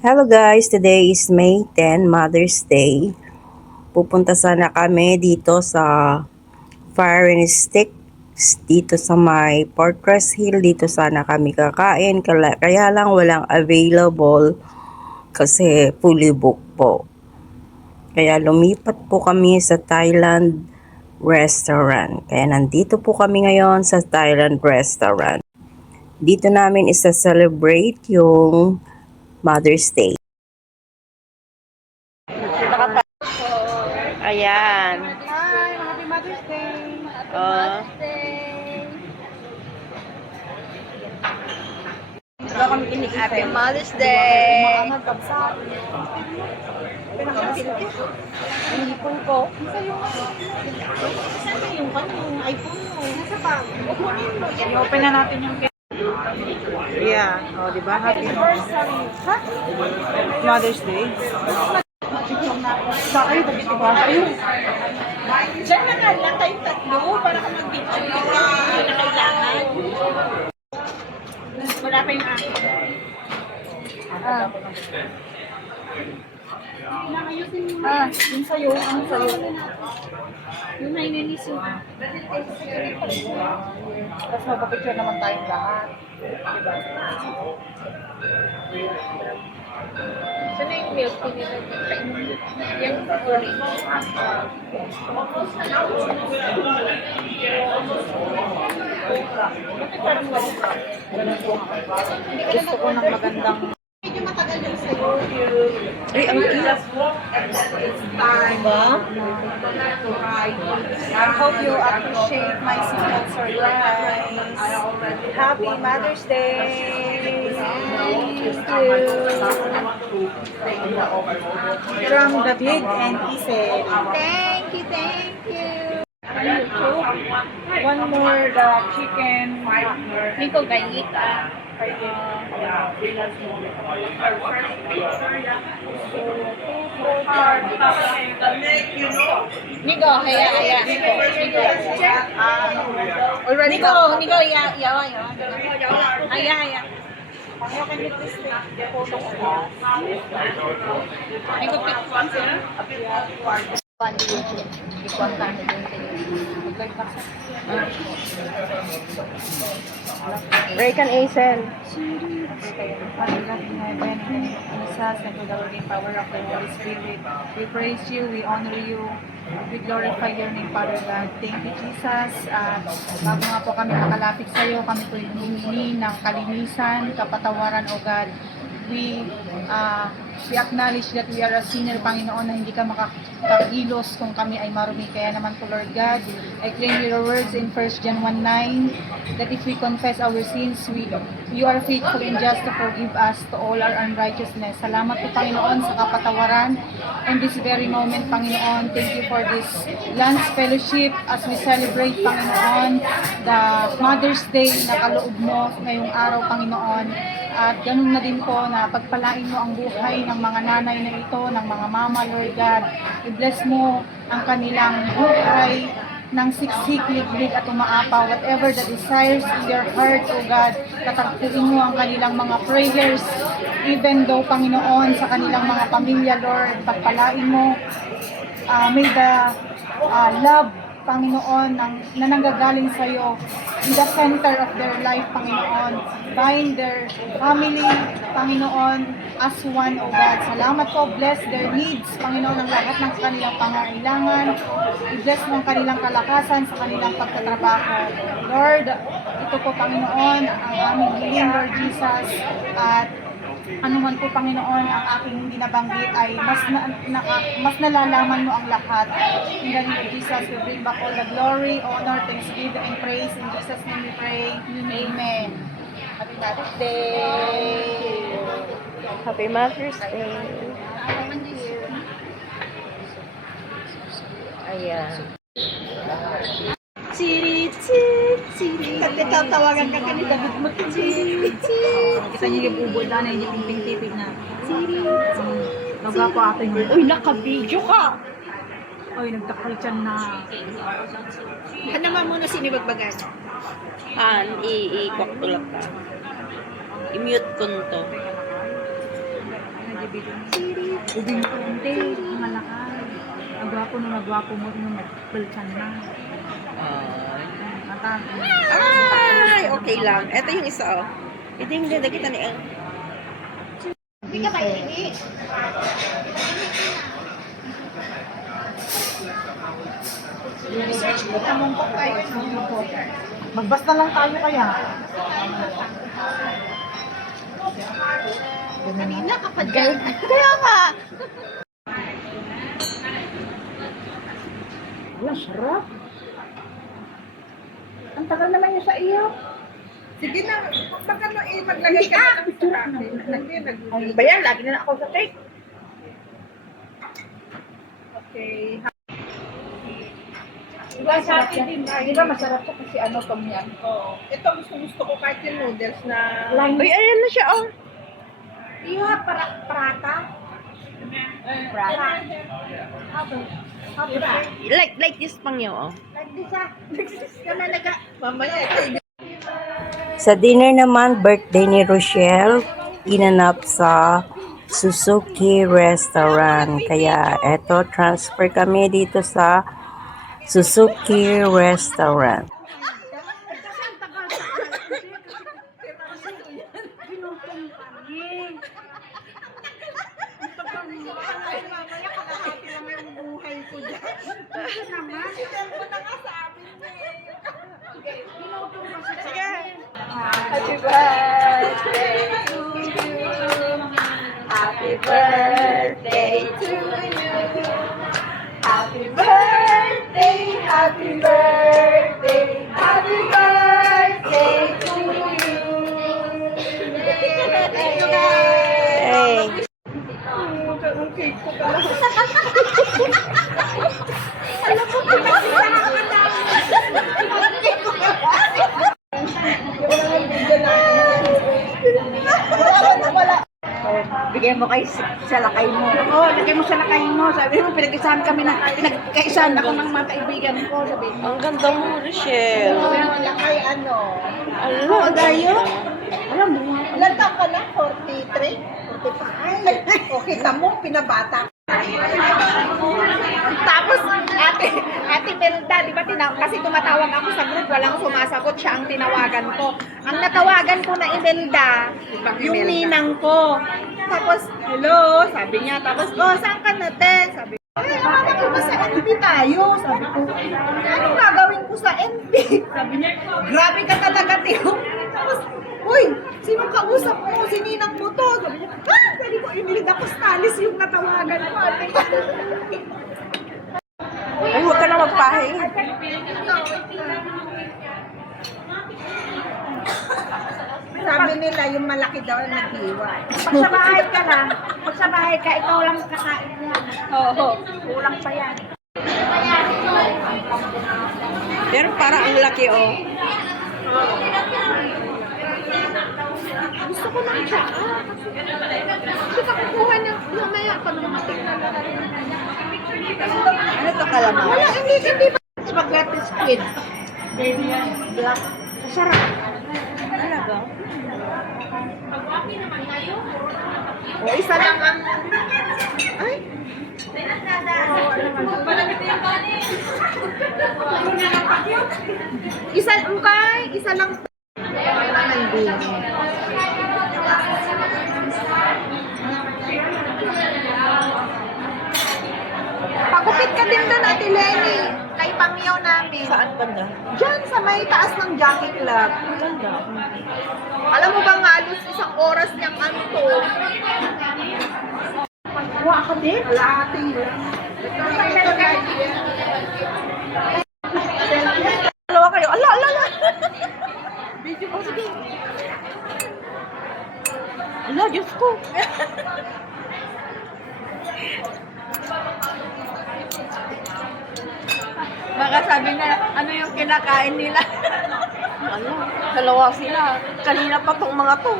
Hello guys, today is May 10, Mother's Day. Pupunta sana kami dito sa Fire and Sticks, dito sa may Fortress Hill. Dito sana kami kakain, kaya lang walang available kasi fully booked po. Kaya lumipat po kami sa Thailand restaurant. Kaya nandito po kami ngayon sa Thailand restaurant. Dito namin isa-celebrate yung Mother's Day. Ayan. Hi, Happy Mother's Day! Oh. Happy Mother's Day! Hindi po ko. Saan yung iPhone mo? Nasa pa? I-open na natin yung Yeah. oh, di ba? Happy Mother's Day. Sa kayo, dito ba kayo? Diyan na nga lang kayong tatlo para ka mag-picture na kailangan. Wala pa yung akin. Yung sa'yo, ano sa'yo? Yung naininis yung tapos magpa-picture naman tayong lahat. Diba? Saan yung milk tea nila? Yung orange. Bakit parang wala? Gusto ko ng magandang medyo matagal yung sa'yo. Ay, ang cute. Diba? I hope you appreciate my simple surprise. Happy Mother's Day! Thank you. From the Big and Easy. Thank you, thank you. One more, the chicken. Nico Gallita. Nico, haya. Already Nico, yawa. Haya. Can you please take the photo of us? Nico, pick one, sir. Break an Asen. Father God in heaven, Jesus, and to the working power of the Holy Spirit, we praise you, we honor you, we glorify your name, Father God. Thank you, Jesus. Bago nga po kami makalapit sa iyo, kami po humingi ng kalinisan, kapatawaran, O God. We acknowledge that we are a sinner, Panginoon, na hindi ka makakakilos kung kami ay marumi. Kaya naman po, Lord God, I claim your words in 1 John 1:9 that if we confess our sins, you are faithful and just to forgive us to all our unrighteousness. Salamat po, Panginoon, sa kapatawaran. And this very moment, Panginoon, thank you for this lunch fellowship as we celebrate, Panginoon, the Mother's Day na kaloob mo ngayong araw, Panginoon. At ganun na din po na pagpalain mo ang buhay ng mga nanay na ito, ng mga mama, Lord God. I-bless mo ang kanilang buhay ng siksik, liglig at umaapaw. Whatever the desires in their heart, O God, tatagpuin mo ang kanilang mga prayers. Even though, Panginoon, sa kanilang mga pamilya, Lord, pagpalain mo. May the love, Panginoon, na nanggagaling sa iyo in the center of their life, Panginoon. Bind their family, Panginoon, as one, O God. Salamat po. Bless their needs, Panginoon, ang lahat ng kanilang pangailangan. I-bless mo ang kanilang kalakasan sa kanilang pagtatrabaho. Lord, ito po, Panginoon, ang aming hiling, Lord Jesus, at anuman po, Panginoon, ang aking hindi nabanggit ay mas nalalaman mo ang lahat. In the name of Jesus, we bring back all the glory, honor, thanksgiving, and praise. In Jesus' name we pray. Amen. Happy Mother's Day! Happy Mother's Day. Ayan. Tatawagan ka kanila, kita niyo yung ubod na hindi pimping-tipig na. Baga po ato yung, uy, naka-video ka! Uy, nagtakal dyan na. Hanaman mo na sinibagbagan. I-kwak tulak ka. I-mute ko to. video ni Ubing Konde, malakay. Nagwapo nung nagwapo mo nung nagpulchan na. Mata. Ay, okay lang. Ito yung isa, oh. Ito yung ganda kita ni Hindi ka ba iingi? Research ko, tamumpok tayo. Magbasta lang tayo kaya. Kanina kapag kaya nga. Wala, sarap. Ang tagal naman yung sa iyo. Sige na, magkano maglagay ka na ng sarap. Ay, ba yan? Lagi na ako sa cake. Okay. Diba sa atin din, di ba masarap siya kasi ano tom yan? Oo. Ito gusto ko kahit yung noodles na... Uy, ayan na siya, oh. You have prata? Prata. Like this pang yun, oh. Like this ah. Kamalaga. Mamaya, ito Sa dinner naman, birthday ni Rochelle, inanap sa Suzuki Restaurant. Kaya eto, transfer kami dito sa Suzuki Restaurant. Happy birthday to you. Happy birthday to you. Happy birthday, happy birthday, happy birthday to you. Hey. Bigyan mo kay sa lakay mo. Oo, lagay mo sa lakay mo. Sabi mo, pinag-isahan kami na, pinag-kaisahan ako ng mga kaibigan ko. Sabi mo, Ang ganda mo, Rochelle. malakay ano. Ano, Gayo? alam mo, Ilan taon ka na? 43? 45? O kita mo, pinabata. tapos, ate Melda, di ba, kasi tumatawag ako sa group, walang sumasagot, siya ang tinawagan ko. Ang natawagan ko na Imelda, yung ninang ko. Tapos, hello, sabi niya, tapos, oh, saan ka na, te? Sabi ko, ay, akala ko ba sa NB tayo? Sabi ko, anong gagawin ko sa NB? Sabi niya, grabe ka talaga, Tiyo. Tapos, uy, sino kausap mo? Si ninang mo to. Sabi niya, ha? Sabi ko, Imelda Costales yung natawagan ko. Ay, huwag ka na magpahinga. Sabi nila, yung malaki daw ang nag-iwan. Pag sa bahay ka lang, pag sa bahay ka, ikaw lang kakain yan. Oo, kulang pa yan. Pero parang ang laki, oh. Gusto ko ng siya. Kasi kakukuha niya, mamaya pa naman matingnan na rin. Ano to kalamay? Wala, hindi ba? Spaghetti squid. Black. Masarap. Talaga? O, isa lang ang... Ay! Isa, okay, isa lang. Pagupit ka din doon, Ate Lenny. Kay pangyaw namin. Saan banda? Diyan, sa may taas ng Jockey Club. Ganda. Alam mo ba nga, halos isang oras niyang ano to. Kuha ka din? Kalahati. Dalawa kayo. Ala, ala, ala. Video ko, sige. Ala, Diyos ko. Baka sabi na, ano yung kinakain nila? Ano? Dalawa sila. Kanina pa tong mga to.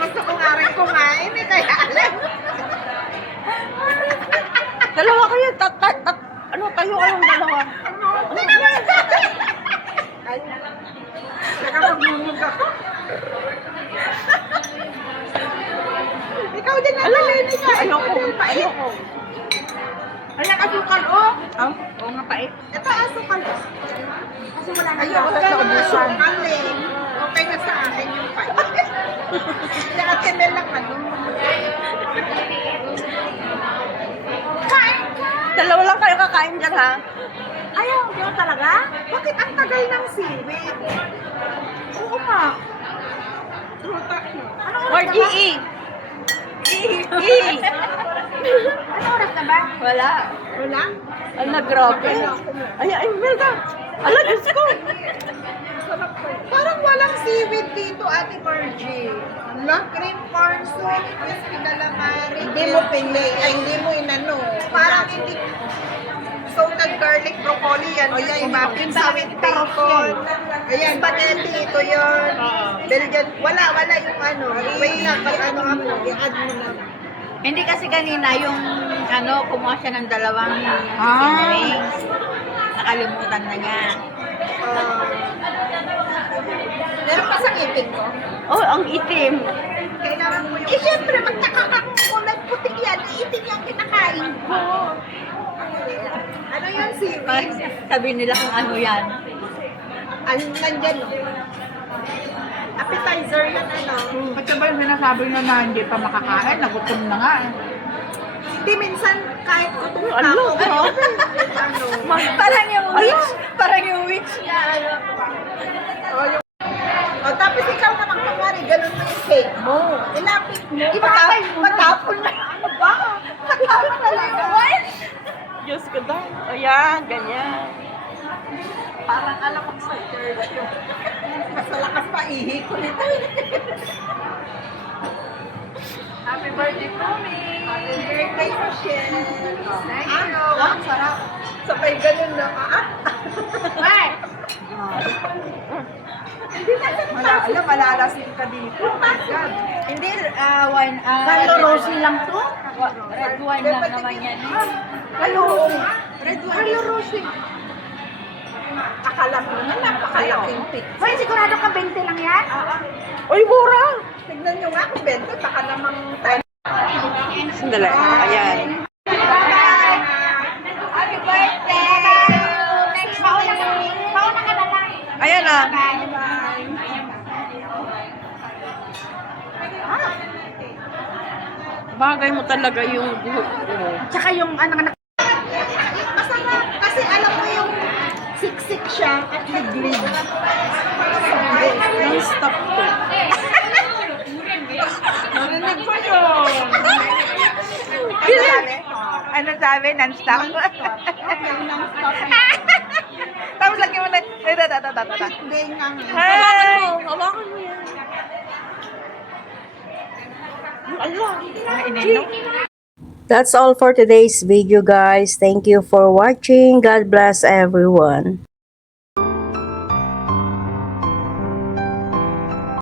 Gusto ko nga rin kumain eh, kaya alam. Dalawa kayo. Ano, tayo kayong dalawa. Saka magnunog ako. Ito aso ka lang. Kasi wala na Ayoko na naubusan. Okay na sa akin yung pa. Si Ate Mel lang ano. Kain ka! Dalawa lang kayo kakain dyan, ha? Ayaw, di ba talaga? Bakit ang tagal ng seaweed? Oo nga. Ano oras Word na ba? E. Ano oras na ba? Wala. Wala? Ala, grabe. Ay, Melda. Ala, Diyos ko. Parang walang seaweed dito, Ate Margie. Cream corn soup, crispy calamari. Hindi mo pinlay, ay hindi mo inano. Parang hindi. Salted garlic broccoli yan. Ayan, muffin sa with bacon. Ayan, spaghetti, ito yun. Belgian, wala yung ano. Wait lang, pag ano ako, i-add mo na. Hindi kasi kanina yung kumuha siya ng dalawang wings. Nakalimutan na niya. Meron pa sa ngipin ko. Oh, ang itim. Kailangan mo yung... Eh, syempre, magkakakakulay puti yan. Iitim yung kinakain ko. Ano yun, seaweed? Sabi nila kung ano yan. Ano nandyan, no? Appetizer yan, ano? At ba yung sinasabi na hindi pa makakain, nagutom na nga. Hindi, minsan, kahit gutom na Ano? ako. Ano? Parang yung witch niya. O, tapos ikaw naman, kumari, ganun mo yung cake mo. Ilapit mo. Matapon na. Ano ba? Matapon na lang. What? Diyos ko daw. Ayan, ganyan. Parang alam ko sa church yun. Mas malakas pa ihi ko nito. Happy birthday to me! Happy birthday, Michelle. Thank you. Ah, sarap. Sabay ganun na. Ay! Hindi na siya Malalasin ka dito. Hindi, wine. Carlo Rossi lang to? Red wine lang naman yan. Carlo Rossi. Akala ko naman napakalaking pit. Hoy, sigurado ka 20 lang yan? Uy, mura. Tignan nyo nga kung bento, baka namang time. Sandali. Ayan. Bye-bye! Happy birthday! Next, mauna ka na lang. Ayan na. Bagay mo talaga yung buhok ko. Tsaka yung anak-anak. Masarap kasi alam mo yung siksik siya at liglig. Non-stop ko. Narinig ko yun. Ano sabi? Non-stop? Tapos lagi mo na. Hindi nga nga. Hi! Hawakan mo yan. Allah. That's all for today's video, guys. Thank you for watching. God bless everyone.